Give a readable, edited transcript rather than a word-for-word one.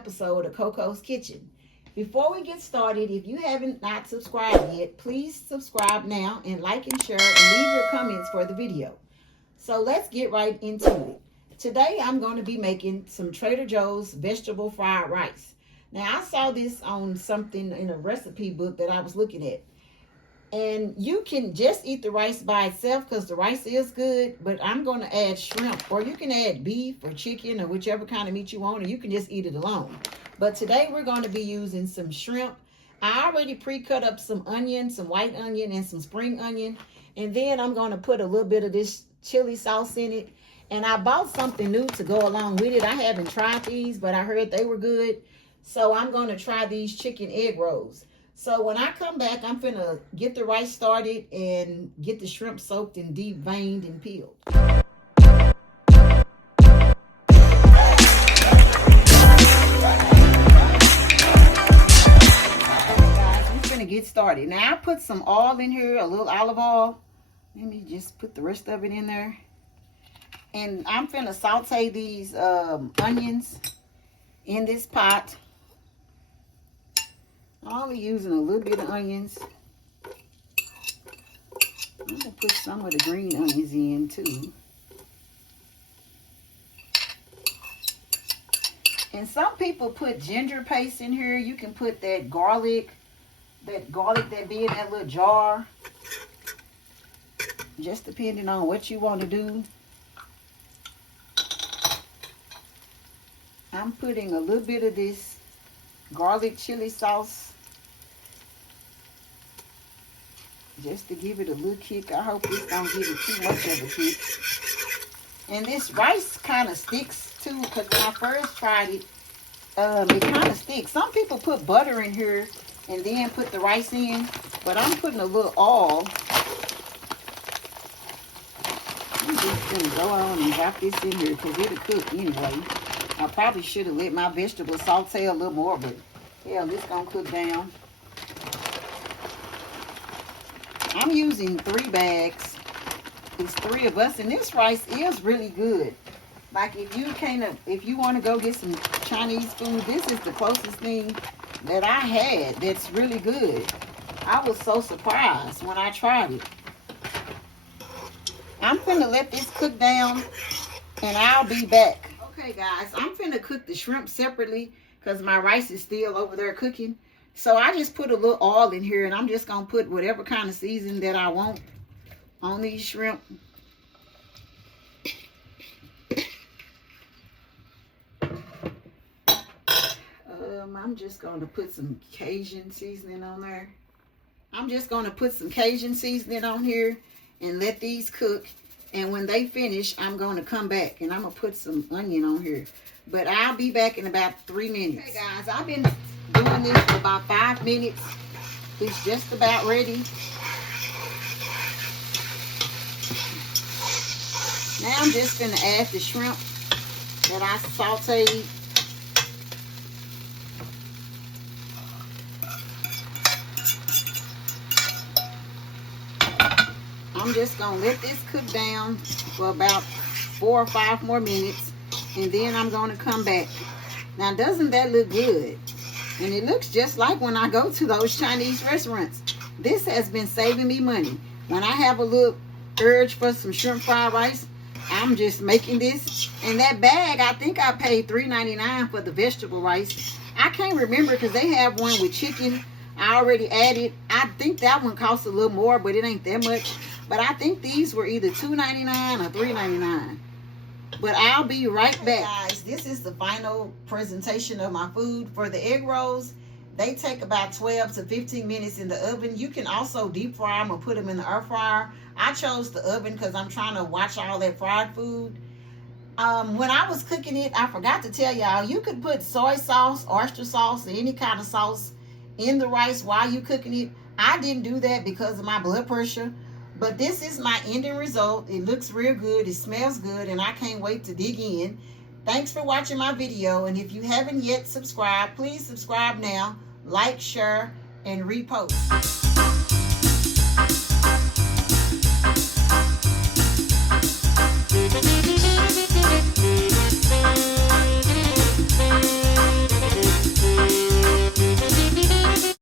episode of Coco's Kitchen. Before we get started, if you haven't not subscribed yet, please subscribe now and like and share and leave your comments for the video. So let's get right into it. Today I'm going to be making some Trader Joe's vegetable fried rice. Now I saw this on something in a recipe book that I was looking at. And you can just eat the rice by itself because the rice is good, but I'm going to add shrimp, or you can add beef or chicken or whichever kind of meat you want, or you can just eat it alone. But today we're going to be using some shrimp. I already pre-cut up some onion, some white onion, and some spring onion. And then I'm going to put a little bit of this chili sauce in it. And I bought something new to go along with it. I haven't tried these, but I heard they were good. So I'm going to try these chicken egg rolls. So when I come back, I'm finna get the rice started and get the shrimp soaked and deep veined and peeled. Guys, I'm finna get started. Now I put some oil in here, a little olive oil. Let me just put the rest of it in there. And I'm finna saute these onions in this pot. I'm only using a little bit of onions. I'm going to put some of the green onions in too. And some people put ginger paste in here. You can put that garlic that be in that little jar. Just depending on what you want to do. I'm putting a little bit of this garlic chili sauce just to give it a little kick. I hope this don't give it too much of a kick. And this rice kind of sticks too, because when I first tried it, it kind of sticks. Some people put butter in here and then put the rice in, but I'm putting a little oil. I'm just gonna go on and drop this in here because it'll cook anyway. I probably should have let my vegetables saute a little more, but hell, this gonna cook down. I'm using 3 bags. It's 3 of us, and this rice is really good. Like if you want to go get some Chinese food, this is the closest thing that I had that's really good. I was so surprised when I tried it. I'm gonna let this cook down, and I'll be back. Okay, guys, I'm finna cook the shrimp separately because my rice is still over there cooking. So I just put a little oil in here, and I'm just going to put whatever kind of season that I want on these shrimp. I'm just going to put some Cajun seasoning on there. I'm just going to put some Cajun seasoning on here and let these cook. And when they finish, I'm going to come back, and I'm going to put some onion on here. But I'll be back in about 3 minutes. Okay, guys, I've been doing this for about 5 minutes. It's just about ready. Now I'm just going to add the shrimp that I sauteed. I'm just going to let this cook down for about 4 or 5 more minutes. And then I'm going to come back. Now, doesn't that look good? And it looks just like when I go to those Chinese restaurants. This has been saving me money. When I have a little urge for some shrimp fried rice, I'm just making this. And that bag, I think I paid $3.99 for the vegetable rice. I can't remember because they have one with chicken. I already added. I think that one costs a little more, but it ain't that much. But I think these were either $2.99 or $3.99. But I'll be right back. Guys, this is the final presentation of my food. For the egg rolls, they take about 12 to 15 minutes in the oven. You can also deep fry them or put them in the air fryer. I chose the oven because I'm trying to watch all that fried food. When I was cooking it, I forgot to tell y'all, you could put soy sauce, oyster sauce, or any kind of sauce in the rice while you're cooking it. I didn't do that because of my blood pressure. But this is my ending result. It looks real good. It smells good. And I can't wait to dig in. Thanks for watching my video. And if you haven't yet subscribed, please subscribe now. Like, share, and repost.